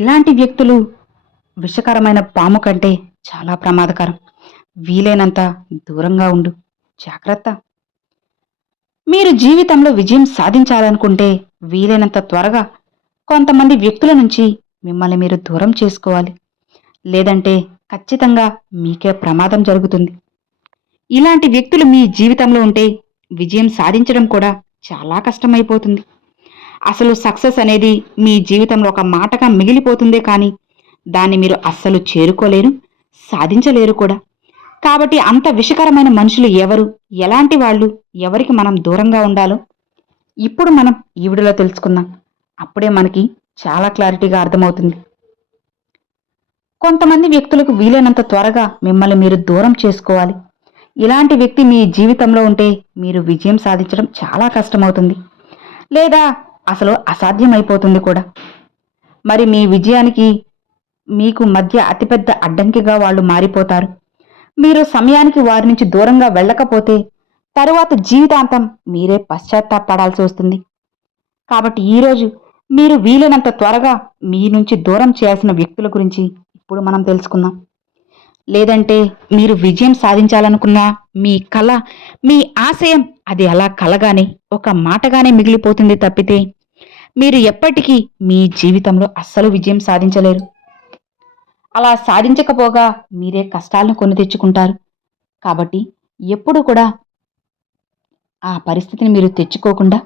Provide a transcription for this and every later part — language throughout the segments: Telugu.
ఇలాంటి వ్యక్తులు విషకరమైన పాము కంటే చాలా ప్రమాదకరం. వీలైనంత దూరంగా ఉండు. జాగ్రత్త. మీరు జీవితంలో విజయం సాధించాలనుకుంటే వీలైనంత త్వరగా కొంతమంది వ్యక్తుల నుంచి మిమ్మల్ని మీరు దూరం చేసుకోవాలి. లేదంటే ఖచ్చితంగా మీకే ప్రమాదం జరుగుతుంది. ఇలాంటి వ్యక్తులు మీ జీవితంలో ఉంటే విజయం సాధించడం కూడా చాలా కష్టమైపోతుంది. అసలు సక్సెస్ అనేది మీ జీవితంలో ఒక మాటగా మిగిలిపోతుందే కానీ దాన్ని మీరు అస్సలు చేరుకోలేరు, సాధించలేరు కూడా. కాబట్టి అంత విషకరమైన మనుషులు ఎవరు, ఎలాంటి వాళ్ళు, ఎవరికి మనం దూరంగా ఉండాలో ఇప్పుడు మనం ఈ వీడియోలో తెలుసుకుందాం. అప్పుడే మనకి చాలా క్లారిటీగా అర్థమవుతుంది. కొంతమంది వ్యక్తులకు వీలైనంత త్వరగా మిమ్మల్ని మీరు దూరం చేసుకోవాలి. ఇలాంటి వ్యక్తి మీ జీవితంలో ఉంటే మీరు విజయం సాధించడం చాలా కష్టమవుతుంది, లేదా అసలు అసాధ్యమైపోతుంది కూడా. మరి మీ విజయానికి మీకు మధ్య అతిపెద్ద అడ్డంకిగా వాళ్ళు మారిపోతారు. మీరు సమయానికి వారి నుంచి దూరంగా వెళ్ళకపోతే తరువాత జీవితాంతం మీరే పశ్చాత్తాపడాల్సి వస్తుంది. కాబట్టి ఈరోజు మీరు వీలైనంత త్వరగా మీ నుంచి దూరం చేయాల్సిన వ్యక్తుల గురించి ఇప్పుడు మనం తెలుసుకుందాం. లేదంటే మీరు విజయం సాధించాలనుకున్న మీ కళ, మీ ఆశయం అది అలా కలగానే ఒక మాటగానే మిగిలిపోతుంది తప్పితే మీరు ఎప్పటికీ మీ జీవితంలో అస్సలు విజయం సాధించలేరు. అలా సాధించకపోగా మీరే కష్టాలను కొని తెచ్చుకుంటారు. కాబట్టి ఎప్పుడు కూడా ఆ పరిస్థితిని మీరు తెచ్చుకోకుండా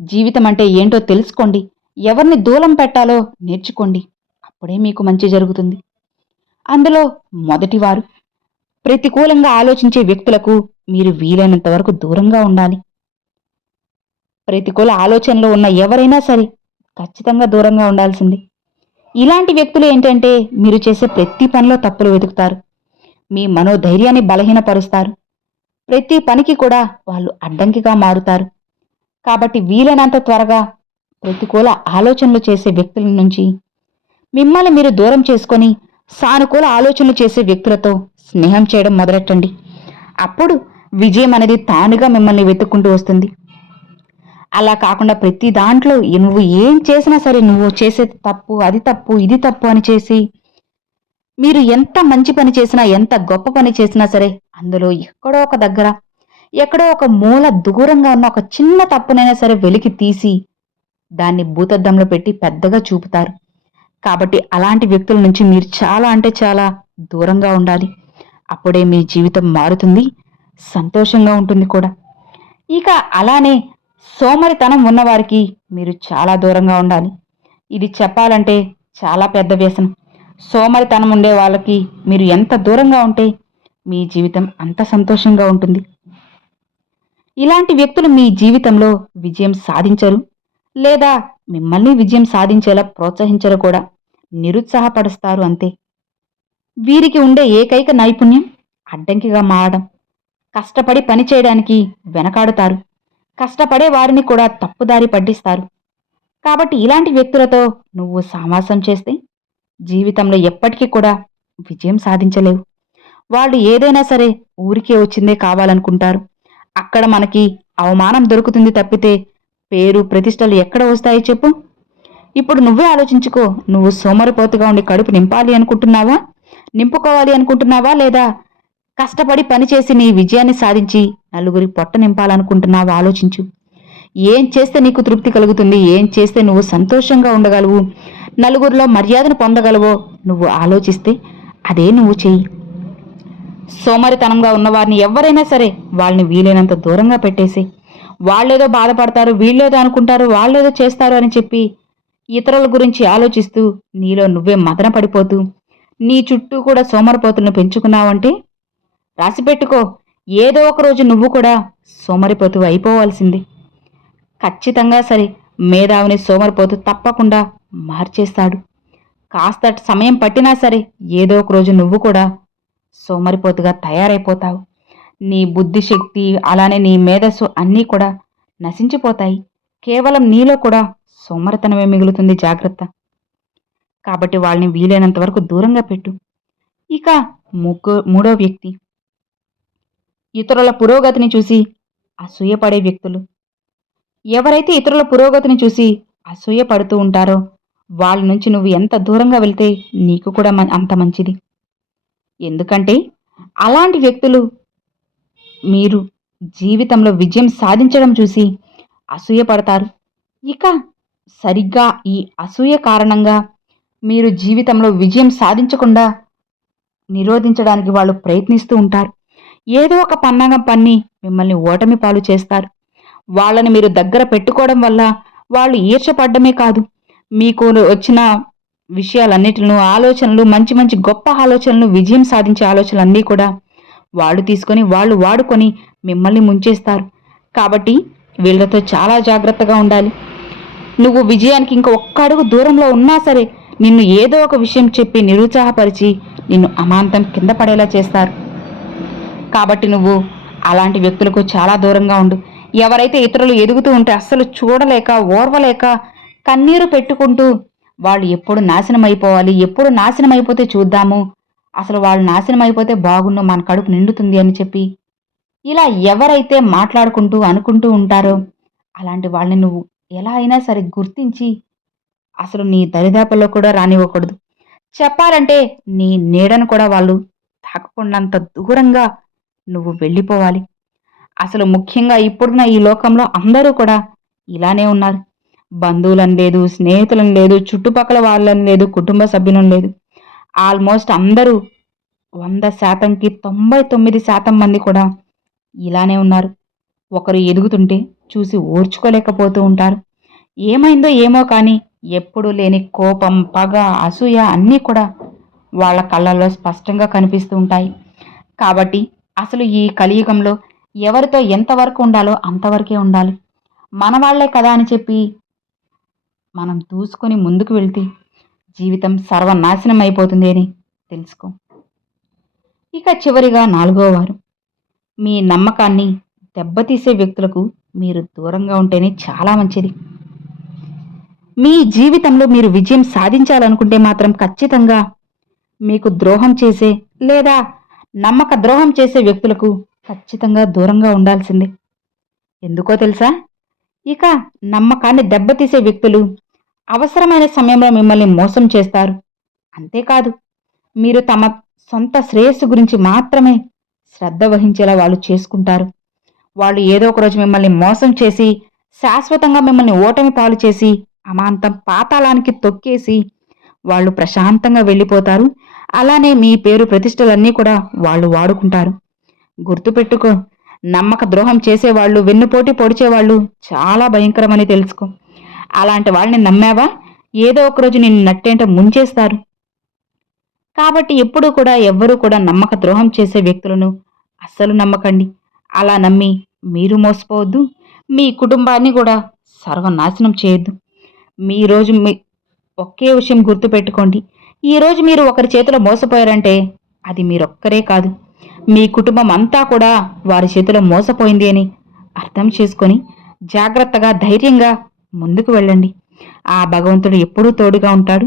జీవితం అంటే ఏంటో తెలుసుకోండి. ఎవరిని దూరం పెట్టాలో నేర్చుకోండి. అప్పుడే మీకు మంచి జరుగుతుంది. అందులో మొదటివారు ప్రతికూలంగా ఆలోచించే వ్యక్తులకు మీరు వీలైనంత వరకు దూరంగా ఉండాలి. ప్రతికూల ఆలోచనలో ఉన్న ఎవరైనా సరే ఖచ్చితంగా దూరంగా ఉండాల్సింది. ఇలాంటి వ్యక్తులు ఏంటంటే మీరు చేసే ప్రతి పనిలో తప్పులు వెతుకుతారు. మీ మనోధైర్యాన్ని బలహీనపరుస్తారు. ప్రతి పనికి కూడా వాళ్ళు అడ్డంకిగా మారుతారు. కాబట్టి వీలైనంత త్వరగా ప్రతికూల ఆలోచనలు చేసే వ్యక్తుల నుంచి మిమ్మల్ని మీరు దూరం చేసుకొని సానుకూల ఆలోచనలు చేసే వ్యక్తులతో స్నేహం చేయడం మొదలెట్టండి. అప్పుడు విజయం అనేది తానుగా మిమ్మల్ని వెతుక్కుంటూ వస్తుంది. అలా కాకుండా ప్రతి దాంట్లో నువ్వు ఏం చేసినా సరే నువ్వు చేసేది తప్పు, అది తప్పు, ఇది తప్పు అని చేసి మీరు ఎంత మంచి పని చేసినా, ఎంత గొప్ప పని చేసినా సరే అందులో ఎక్కడో ఒక దగ్గర, ఎక్కడో ఒక మూల దూరంగా ఉన్న ఒక చిన్న తప్పునైనా సరే వెలికి తీసి దాన్ని భూతద్దంలో పెట్టి పెద్దగా చూపుతారు. కాబట్టి అలాంటి వ్యక్తుల నుంచి మీరు చాలా అంటే చాలా దూరంగా ఉండాలి. అప్పుడే మీ జీవితం మారుతుంది, సంతోషంగా ఉంటుంది కూడా. ఇక అలానే సోమరితనం ఉన్నవారికి మీరు చాలా దూరంగా ఉండాలి. ఇది చెప్పాలంటే చాలా పెద్ద వ్యసనం. సోమరితనం ఉండే వాళ్ళకి మీరు ఎంత దూరంగా ఉంటే మీ జీవితం అంత సంతోషంగా ఉంటుంది. ఇలాంటి వ్యక్తులు మీ జీవితంలో విజయం సాధించరు, లేదా మిమ్మల్ని విజయం సాధించేలా ప్రోత్సహించరు కూడా, నిరుత్సాహపరుస్తారు అంతే. వీరికి ఉండే ఏకైక నైపుణ్యం అడ్డంకిగా మారడం. కష్టపడి పని చేయడానికి వెనకాడుతారు. కష్టపడే వారిని కూడా తప్పుదారి పట్టిస్తారు. కాబట్టి ఇలాంటి వ్యక్తులతో నువ్వు సావాసం చేస్తే జీవితంలో ఎప్పటికీ కూడా విజయం సాధించలేవు. వాళ్ళు ఏదైనా సరే ఊరికే వచ్చిందే కావాలనుకుంటారు. అక్కడ మనకి అవమానం దొరుకుతుంది తప్పితే పేరు ప్రతిష్టలు ఎక్కడ వస్తాయి చెప్పు? ఇప్పుడు నువ్వే ఆలోచించుకో. నువ్వు సోమరిపోతుగా ఉండి కడుపు నింపాలి అనుకుంటున్నావా, నింపుకోవాలి అనుకుంటున్నావా, లేదా కష్టపడి పనిచేసి నీ విజయాన్ని సాధించి నలుగురి పొట్ట నింపాలనుకుంటున్నావా? ఆలోచించు. ఏం చేస్తే నీకు తృప్తి కలుగుతుంది, ఏం చేస్తే నువ్వు సంతోషంగా ఉండగలవు, నలుగురిలో మర్యాదను పొందగలవో నువ్వు ఆలోచిస్తే అదే నువ్వు చెయ్యి. సోమరితనంగా ఉన్నవారిని ఎవరైనా సరే వాళ్ళని వీలైనంత దూరంగా పెట్టేసి, వాళ్ళేదో బాధపడతారు, వీళ్ళేదో అనుకుంటారు, వాళ్ళేదో చేస్తారు అని చెప్పి ఇతరుల గురించి ఆలోచిస్తూ నీలో నువ్వే మదన పడిపోతూ నీ చుట్టూ కూడా సోమరిపోతులను పెంచుకున్నావంటే రాసిపెట్టుకో, ఏదో ఒక రోజు నువ్వు కూడా సోమరిపోతు అయిపోవాల్సింది. ఖచ్చితంగా సరే మేధావిని సోమరిపోతు తప్పకుండా మార్చేస్తాడు. కాస్త సమయం పట్టినా సరే ఏదో ఒక రోజు నువ్వు కూడా సోమరిపోతుగా తయారైపోతావు. నీ బుద్ధిశక్తి అలానే నీ మేధస్సు అన్నీ కూడా నశించిపోతాయి. కేవలం నీలో కూడా సోమరితనమే మిగులుతుంది. జాగ్రత్త. కాబట్టి వాళ్ళని వీలైనంత వరకు దూరంగా పెట్టు. ఇక మూడో వ్యక్తి ఇతరుల పురోగతిని చూసి అసూయపడే వ్యక్తులు. ఎవరైతే ఇతరుల పురోగతిని చూసి అసూయపడుతూ ఉంటారో వాళ్ళ నుంచి నువ్వు ఎంత దూరంగా వెళ్తే నీకు కూడా అంత మంచిది. ఎందుకంటే అలాంటి వ్యక్తులు మీరు జీవితంలో విజయం సాధించడం చూసి అసూయపడతారు. ఇక సరిగ్గా ఈ అసూయ కారణంగా మీరు జీవితంలో విజయం సాధించకుండా నిరోధించడానికి వాళ్ళు ప్రయత్నిస్తూ ఉంటారు. ఏదో ఒక పన్నాగం పన్ని మిమ్మల్ని ఓటమి పాలు చేస్తారు. వాళ్ళని మీరు దగ్గర పెట్టుకోవడం వల్ల వాళ్ళు ఈర్ష్యపడ్డమే కాదు, మీకు వచ్చిన విషయాలన్నిటిను ఆలోచనలు, మంచి మంచి గొప్ప ఆలోచనలు, విజయం సాధించే ఆలోచనలన్నీ కూడా వాళ్ళు తీసుకొని వాళ్ళు వాడుకొని మిమ్మల్ని ముంచేస్తారు. కాబట్టి వీళ్ళతో చాలా జాగ్రత్తగా ఉండాలి. నువ్వు విజయానికి ఇంక ఒక్క అడుగు దూరంలో ఉన్నా సరే నిన్ను ఏదో ఒక విషయం చెప్పి నిరుత్సాహపరిచి నిన్ను అమాంతం కింద పడేలా చేస్తారు. కాబట్టి నువ్వు అలాంటి వ్యక్తులకు చాలా దూరంగా ఉండు. ఎవరైతే ఇతరులు ఎదుగుతూ ఉంటే అస్సలు చూడలేక ఓర్వలేక కన్నీరు పెట్టుకుంటూ వాళ్ళు ఎప్పుడు నాశనం అయిపోవాలి, ఎప్పుడు నాశనం అయిపోతే చూద్దాము, అసలు వాళ్ళు నాశనం అయిపోతే బాగుండు, మన కడుపు నిండుతుంది అని చెప్పి ఇలా ఎవరైతే మాట్లాడుకుంటూ అనుకుంటూ ఉంటారో అలాంటి వాళ్ళని నువ్వు ఎలా అయినా సరే గుర్తించి అసలు నీ దరిదాపుల్లో కూడా రానివ్వకూడదు. చెప్పాలంటే నీ నీడను కూడా వాళ్ళు తాకకుండంత దూరంగా నువ్వు వెళ్ళిపోవాలి. అసలు ముఖ్యంగా ఇప్పుడున్న ఈ లోకంలో అందరూ కూడా ఇలానే ఉన్నారు. బంధువులని లేదు, స్నేహితులని లేదు, చుట్టుపక్కల వాళ్ళని లేదు, కుటుంబ సభ్యులను లేదు. ఆల్మోస్ట్ అందరూ 100%కి 99% మంది కూడా ఇలానే ఉన్నారు. ఒకరు ఎదుగుతుంటే చూసి ఓర్చుకోలేకపోతూ ఉంటారు. ఏమైందో ఏమో కానీ ఎప్పుడూ లేని కోపం, పగ, అసూయ అన్నీ కూడా వాళ్ళ కళ్ళల్లో స్పష్టంగా కనిపిస్తూ ఉంటాయి. కాబట్టి అసలు ఈ కలియుగంలో ఎవరితో ఎంతవరకు ఉండాలో అంతవరకే ఉండాలి. మన వాళ్లే కదా అని చెప్పి మనం దూసుకొని ముందుకు వెళ్తే జీవితం సర్వనాశనం అయిపోతుంది అని తెలుసుకో. ఇక చివరిగా 4వ వారు, మీ నమ్మకాన్ని దెబ్బతీసే వ్యక్తులకు మీరు దూరంగా ఉంటేనే చాలా మంచిది. మీ జీవితంలో మీరు విజయం సాధించాలనుకుంటే మాత్రం ఖచ్చితంగా మీకు ద్రోహం చేసే లేదా నమ్మక ద్రోహం చేసే వ్యక్తులకు ఖచ్చితంగా దూరంగా ఉండాల్సిందే. ఎందుకో తెలుసా? ఇక నమ్మకాన్ని దెబ్బతీసే వ్యక్తులు అవసరమైన సమయంలో మిమ్మల్ని మోసం చేస్తారు. అంతేకాదు, మీరు తమ సొంత శ్రేయస్సు గురించి మాత్రమే శ్రద్ధ వహించేలా వాళ్ళు చేసుకుంటారు. వాళ్ళు ఏదో ఒక రోజు మిమ్మల్ని మోసం చేసి శాశ్వతంగా మిమ్మల్ని ఓటమి పాలు చేసి అమాంతం పాతాళానికి తొక్కేసి వాళ్ళు ప్రశాంతంగా వెళ్ళిపోతారు. అలానే మీ పేరు ప్రతిష్టలన్నీ కూడా వాళ్ళు వాడుకుంటారు. గుర్తుపెట్టుకో, నమ్మక ద్రోహం చేసేవాళ్ళు, వెన్నుపోటి పొడిచేవాళ్ళు చాలా భయంకరమని తెలుసుకో. అలాంటి వాళ్ళని నమ్మావా, ఏదో ఒకరోజు నిన్ను నట్టేంట ముంచేస్తారు. కాబట్టి ఎప్పుడూ కూడా ఎవ్వరూ కూడా నమ్మక ద్రోహం చేసే వ్యక్తులను అస్సలు నమ్మకండి. అలా నమ్మి మీరు మోసపోవద్దు, మీ కుటుంబాన్ని కూడా సర్వనాశనం చేయొద్దు. ఒకే విషయం గుర్తుపెట్టుకోండి, ఈరోజు మీరు ఒకరి చేతిలో మోసపోయారంటే అది మీరొక్కరే కాదు, మీ కుటుంబం అంతా కూడా వారి చేతిలో మోసపోయింది అని అర్థం చేసుకొని జాగ్రత్తగా ధైర్యంగా ముందుకు వెళ్ళండి. ఆ భగవంతుడు ఎప్పుడూ తోడుగా ఉంటాడు.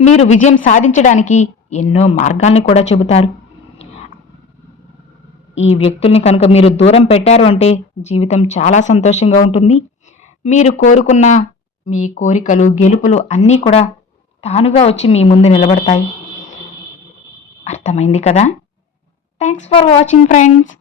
మీరు విజయం సాధించడానికి ఎన్నో మార్గాల్ని కూడా చెబుతారు. ఈ వ్యక్తుల్ని కనుక మీరు దూరం పెట్టారు అంటే జీవితం చాలా సంతోషంగా ఉంటుంది. మీరు కోరుకున్న మీ కోరికలు, గెలుపులు అన్నీ కూడా తానుగా వచ్చి మీ ముందు నిలబడతాయి. అర్థమైంది కదా? Thanks for watching friends.